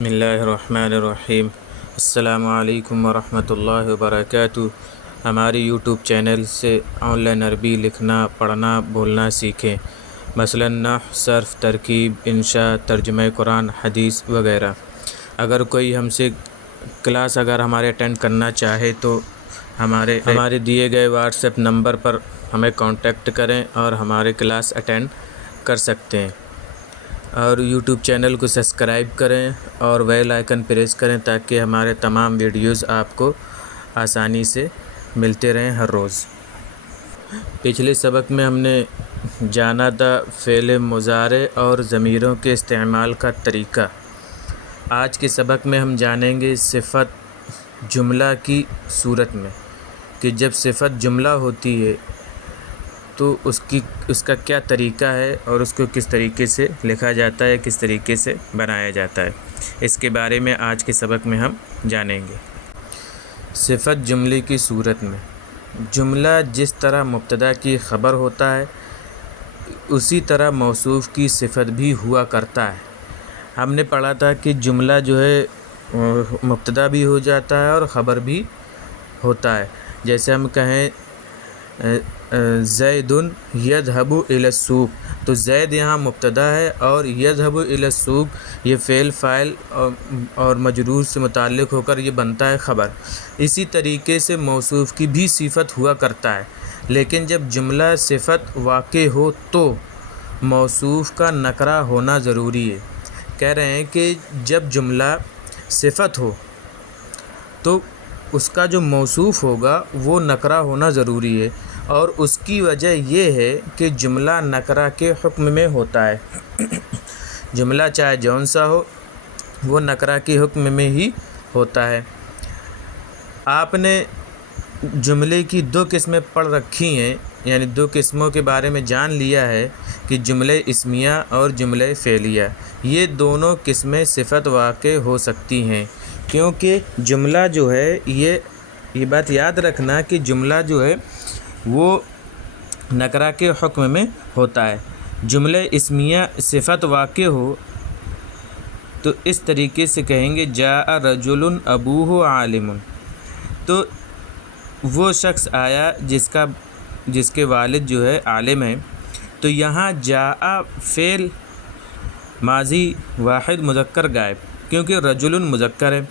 بسم اللہ الرحمن الرحیم۔ السلام علیکم ورحمۃ اللہ وبرکاتہ۔ ہماری یوٹیوب چینل سے آن لائن عربی لکھنا، پڑھنا، بولنا سیکھیں، مثلا نحو، صرف، ترکیب، انشاء، ترجمہ قرآن، حدیث وغیرہ۔ اگر کوئی ہم سے کلاس ہمارے اٹینڈ کرنا چاہے تو ہمارے دیے گئے واٹس ایپ نمبر پر ہمیں کانٹیکٹ کریں اور ہمارے کلاس اٹینڈ کر سکتے ہیں۔ اور یوٹیوب چینل کو سبسکرائب کریں اور بیل آئیکن پریس کریں تاکہ ہمارے تمام ویڈیوز آپ کو آسانی سے ملتے رہیں ہر روز۔ پچھلے سبق میں ہم نے جانا تھا فعل مضارع اور ضمیروں کے استعمال کا طریقہ۔ آج کے سبق میں ہم جانیں گے صفت جملہ کی صورت میں، کہ جب صفت جملہ ہوتی ہے تو اس کا کیا طریقہ ہے اور اس کو کس طریقے سے لکھا جاتا ہے، کس طریقے سے بنایا جاتا ہے۔ اس کے بارے میں آج کے سبق میں ہم جانیں گے۔ صفت جملے کی صورت میں، جملہ جس طرح مبتدا کی خبر ہوتا ہے اسی طرح موصوف کی صفت بھی ہوا کرتا ہے۔ ہم نے پڑھا تھا کہ جملہ جو ہے مبتدا بھی ہو جاتا ہے اور خبر بھی ہوتا ہے۔ جیسے ہم کہیں زید یذهب الی السوق، تو زید یہاں مبتدا ہے اور یذهب الی السوق یہ فعل فاعل اور مجرور سے متعلق ہو کر یہ بنتا ہے خبر۔ اسی طریقے سے موصوف کی بھی صفت ہوا کرتا ہے، لیکن جب جملہ صفت واقع ہو تو موصوف کا نکرہ ہونا ضروری ہے۔ کہہ رہے ہیں کہ جب جملہ صفت ہو تو اس کا جو موصوف ہوگا وہ نکرہ ہونا ضروری ہے، اور اس کی وجہ یہ ہے کہ جملہ نکرہ کے حکم میں ہوتا ہے۔ جملہ چاہے جون سا ہو وہ نکرہ کے حکم میں ہی ہوتا ہے۔ آپ نے جملے کی دو قسمیں پڑھ رکھی ہیں، یعنی دو قسموں کے بارے میں جان لیا ہے کہ جملہ اسمیہ اور جملہ فعلیہ۔ یہ دونوں قسمیں صفت واقع ہو سکتی ہیں، کیونکہ جملہ جو ہے یہ بات یاد رکھنا کہ جملہ جو ہے وہ نکرہ کے حکم میں ہوتا ہے۔ جملہ اسمیہ صفت واقع ہو تو اس طریقے سے کہیں گے جاء رجل ابوہ عالم، تو وہ شخص آیا جس کے والد جو ہے عالم ہے۔ تو یہاں جاء فعل ماضی واحد مذکر غائب، کیونکہ رجل مذکر ہے،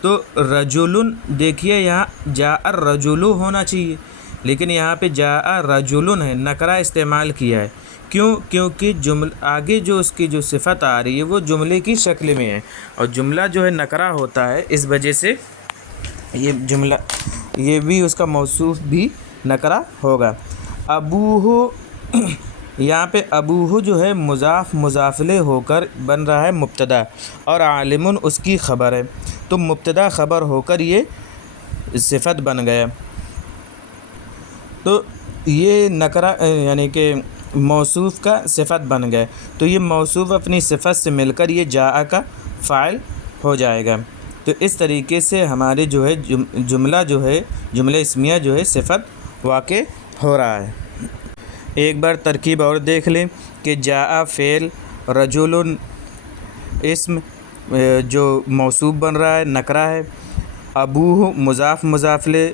تو رجل دیکھیے یہاں جاء الرجل ہونا چاہیے، لیکن یہاں پہ جاء رجل ہے، نکرہ استعمال کیا ہے۔ کیونکہ آگے جو اس کی جو صفت آ رہی ہے وہ جملے کی شکل میں ہے، اور جملہ جو ہے نکرہ ہوتا ہے، اس وجہ سے یہ بھی اس کا موصوف بھی نکرہ ہوگا۔ ابوہ، یہاں پہ ابوہ جو ہے مضاف مضاف الیہ ہو کر بن رہا ہے مبتدا، اور عالم اس کی خبر ہے، تو مبتدا خبر ہو کر یہ صفت بن گیا۔ تو یہ نکرہ یعنی کہ موصوف کا صفت بن گئے، تو یہ موصوف اپنی صفت سے مل کر یہ جاء کا فاعل ہو جائے گا۔ تو اس طریقے سے ہمارے جو ہے جملہ اسمیہ جو ہے صفت واقع ہو رہا ہے۔ ایک بار ترکیب اور دیکھ لیں کہ جاء فعل، رجل اسم جو موصوف بن رہا ہے، نکرہ ہے، ابوہ مضاف مضاف الیہ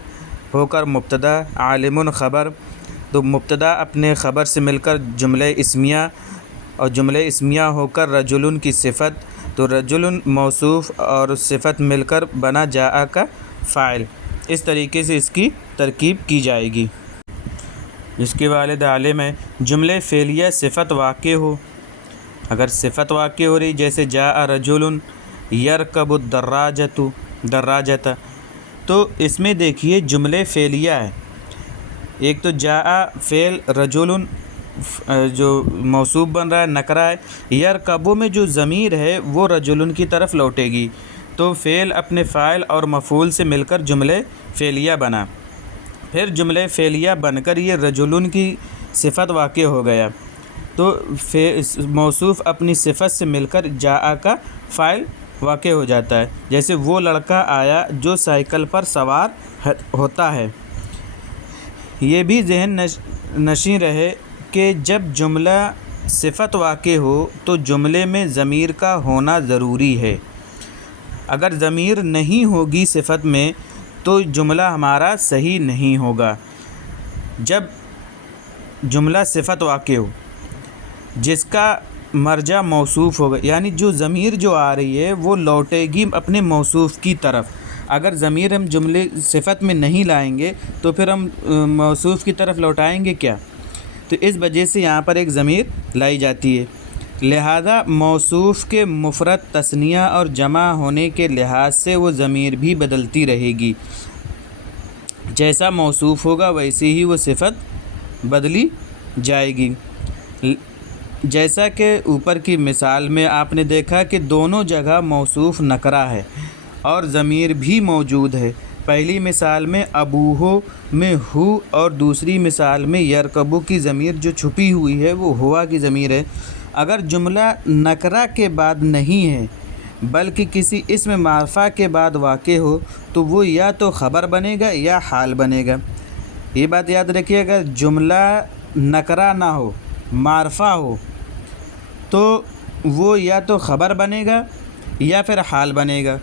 ہو کر مبتدا، عالم خبر، تو مبتدا اپنے خبر سے مل کر جملہ اسمیہ، اور جملہ اسمیہ ہو کر رجل کی صفت، تو رجل موصوف اور صفت مل کر بنا جاء کا فاعل۔ اس طریقے سے اس کی ترکیب کی جائے گی۔ جس کے والد عالم ہے، جملہ فعلیہ صفت واقع ہو، اگر صفت واقع ہو رہی جیسے جاء رجل یرکب الدراجۃ، تو اس میں دیکھیے جملہ فعلیہ ہے۔ ایک تو جاء فعل، رجل جو موصوف بن رہا ہے نکرہ ہے، یرکبو میں جو ضمیر ہے وہ رجل کی طرف لوٹے گی، تو فعل اپنے فاعل اور مفعول سے مل کر جملہ فعلیہ بنا، پھر جملہ فعلیہ بن کر یہ رجل کی صفت واقع ہو گیا، تو موصوف اپنی صفت سے مل کر جاء کا فاعل واقع ہو جاتا ہے۔ جیسے وہ لڑکا آیا جو سائیکل پر سوار ہوتا ہے۔ یہ بھی ذہن نشیں رہے کہ جب جملہ صفت واقع ہو تو جملے میں ضمیر کا ہونا ضروری ہے، اگر ضمیر نہیں ہوگی صفت میں تو جملہ ہمارا صحیح نہیں ہوگا۔ جب جملہ صفت واقع ہو جس کا مرجع موصوف ہوگا، یعنی جو ضمیر جو آ رہی ہے وہ لوٹے گی اپنے موصوف کی طرف۔ اگر ضمیر ہم جملے صفت میں نہیں لائیں گے تو پھر ہم موصوف کی طرف لوٹائیں گے کیا؟ تو اس وجہ سے یہاں پر ایک ضمیر لائی جاتی ہے۔ لہذا موصوف کے مفرد، تثنیہ اور جمع ہونے کے لحاظ سے وہ ضمیر بھی بدلتی رہے گی۔ جیسا موصوف ہوگا ویسے ہی وہ صفت بدلی جائے گی۔ جیسا کہ اوپر کی مثال میں آپ نے دیکھا کہ دونوں جگہ موصوف نکرہ ہے اور ضمیر بھی موجود ہے۔ پہلی مثال میں ابوہو میں ہو اور دوسری مثال میں یرکبو کی ضمیر جو چھپی ہوئی ہے وہ ہوا کی ضمیر ہے۔ اگر جملہ نکرہ کے بعد نہیں ہے بلکہ کسی اسم معرفہ کے بعد واقع ہو تو وہ یا تو خبر بنے گا یا حال بنے گا۔ یہ بات یاد رکھیے، اگر جملہ نکرہ نہ ہو، معرفہ ہو، تو وہ یا تو خبر بنے گا یا پھر حال بنے گا۔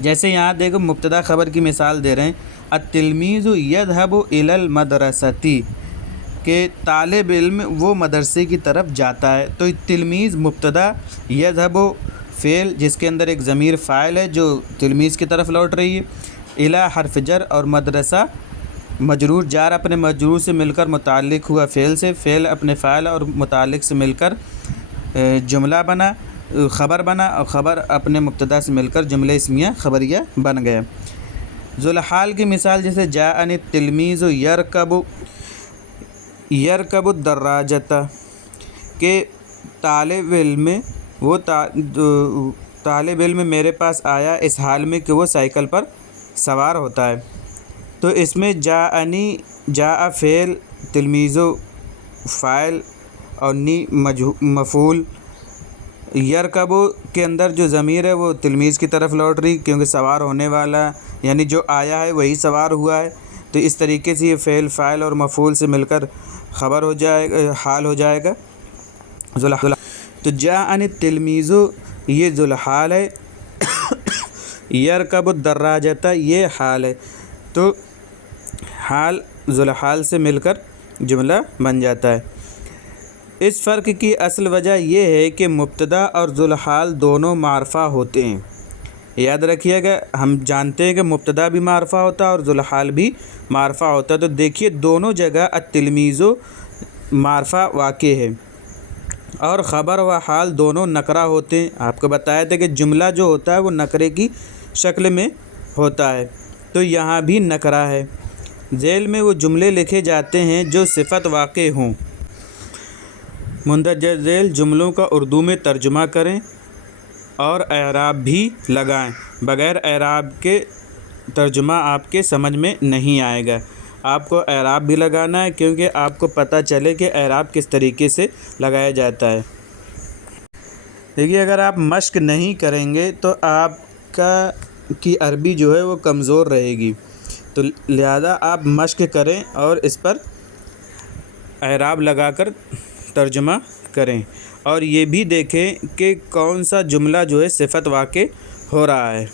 جیسے یہاں دیکھو مبتدا خبر کی مثال دے رہے ہیں، التلمیذ یذهب الی المدرسۃ، کہ طالب علم وہ مدرسے کی طرف جاتا ہے۔ تو تلمیذ مبتدا، یذهب فعل جس کے اندر ایک ضمیر فاعل ہے جو تلمیذ کی طرف لوٹ رہی ہے، الی حرف جر اور مدرسہ مجرور، جار اپنے مجرور سے مل کر متعلق ہوا فعل سے، فعل اپنے فاعل اور متعلق سے مل کر جملہ بنا، خبر بنا، اور خبر اپنے مبتدا سے مل کر جملہ اسمیہ خبریہ بن گیا۔ ذوالحال کی مثال جیسے جاءنی التلمیذ یرکب الدراجۃ، کہ طالب علم میرے پاس آیا اس حال میں کہ وہ سائیکل پر سوار ہوتا ہے۔ تو اس میں جاءنی، جاء فعل، تلمیذ فاعل اور نی مفعول، یرکب کے اندر جو ضمیر ہے وہ تلمیذ کی طرف لوٹ رہی کیونکہ سوار ہونے والا یعنی جو آیا ہے وہی سوار ہوا ہے۔ تو اس طریقے سے یہ فعل، فاعل اور مفعول سے مل کر خبر ہو جائے گا، حال ہو جائے گا۔ تو جاءنی التلمیذ یہ ذوالحال ہے، یرکب الدراجۃ یہ حال ہے۔ تو حال ذوالحال سے مل کر جملہ بن جاتا ہے۔ اس فرق کی اصل وجہ یہ ہے کہ مبتدا اور ذوالحال دونوں معرفہ ہوتے ہیں۔ یاد رکھیے گا، ہم جانتے ہیں کہ مبتدا بھی معرفہ ہوتا ہے اور ذوالحال بھی معرفہ ہوتا ہے۔ تو دیکھیے دونوں جگہ التلمیذ معرفہ واقع ہے اور خبر و حال دونوں نکرہ ہوتے ہیں۔ آپ کو بتایا تھا کہ جملہ جو ہوتا ہے وہ نکرے کی شکل میں ہوتا ہے، تو یہاں بھی نکرہ ہے۔ ذیل میں وہ جملے لکھے جاتے ہیں جو صفت واقع ہوں۔ مندرجہ ذیل جملوں کا اردو میں ترجمہ کریں اور اعراب بھی لگائیں۔ بغیر اعراب کے ترجمہ آپ کے سمجھ میں نہیں آئے گا۔ آپ کو اعراب بھی لگانا ہے کیونکہ آپ کو پتہ چلے کہ اعراب کس طریقے سے لگایا جاتا ہے۔ دیکھیے اگر آپ مشق نہیں کریں گے تو آپ کی عربی جو ہے وہ کمزور رہے گی، تو لہذا آپ مشق کریں اور اس پر اعراب لگا کر ترجمہ کریں، اور یہ بھی دیکھیں کہ کون سا جملہ جو ہے صفت واقع ہو رہا ہے۔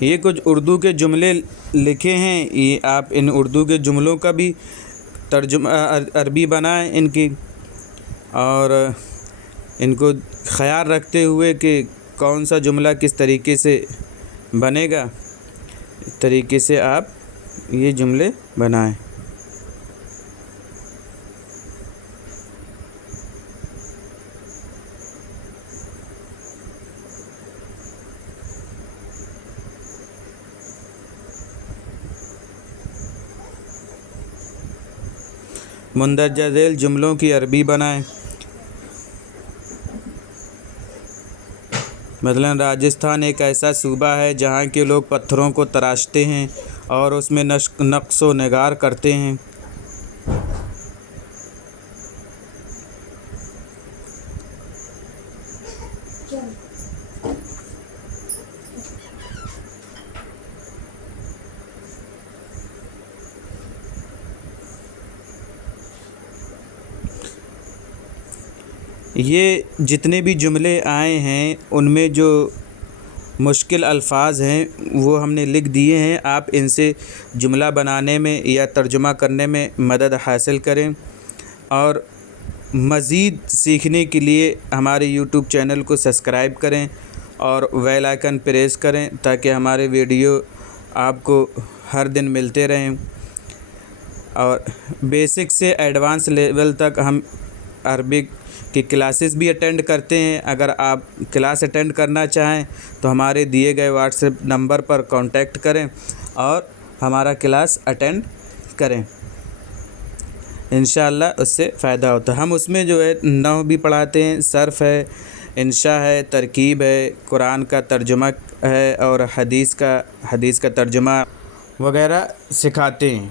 یہ کچھ اردو کے جملے لکھے ہیں، یہ آپ ان اردو کے جملوں کا بھی ترجمہ عربی بنائیں ان کی، اور ان کو خیال رکھتے ہوئے کہ کون سا جملہ کس طریقے سے بنے گا، اس طریقے سے آپ یہ جملے بنائیں۔ مندرجہ ذیل جملوں کی عربی بنائیں۔ مثلا راجستھان ایک ایسا صوبہ ہے جہاں کے لوگ پتھروں کو تراشتے ہیں اور اس میں نقش و نگار کرتے ہیں۔ یہ جتنے بھی جملے آئے ہیں ان میں جو مشکل الفاظ ہیں وہ ہم نے لکھ دیے ہیں، آپ ان سے جملہ بنانے میں یا ترجمہ کرنے میں مدد حاصل کریں، اور مزید سیکھنے کے لیے ہمارے یوٹیوب چینل کو سبسکرائب کریں اور بیل آئیکن پریس کریں تاکہ ہمارے ویڈیو آپ کو ہر دن ملتے رہیں۔ اور بیسک سے ایڈوانس لیول تک ہم عربک کی کلاسز بھی اٹینڈ کرتے ہیں۔ اگر آپ کلاس اٹینڈ کرنا چاہیں تو ہمارے دیے گئے واٹس ایپ نمبر پر کانٹیکٹ کریں اور ہمارا کلاس اٹینڈ کریں، انشاءاللہ اس سے فائدہ ہوتا ہے۔ ہم اس میں جو ہے نحو بھی پڑھاتے ہیں، صرف ہے، انشاء ہے، ترکیب ہے، قرآن کا ترجمہ ہے اور حدیث کا ترجمہ وغیرہ سکھاتے ہیں۔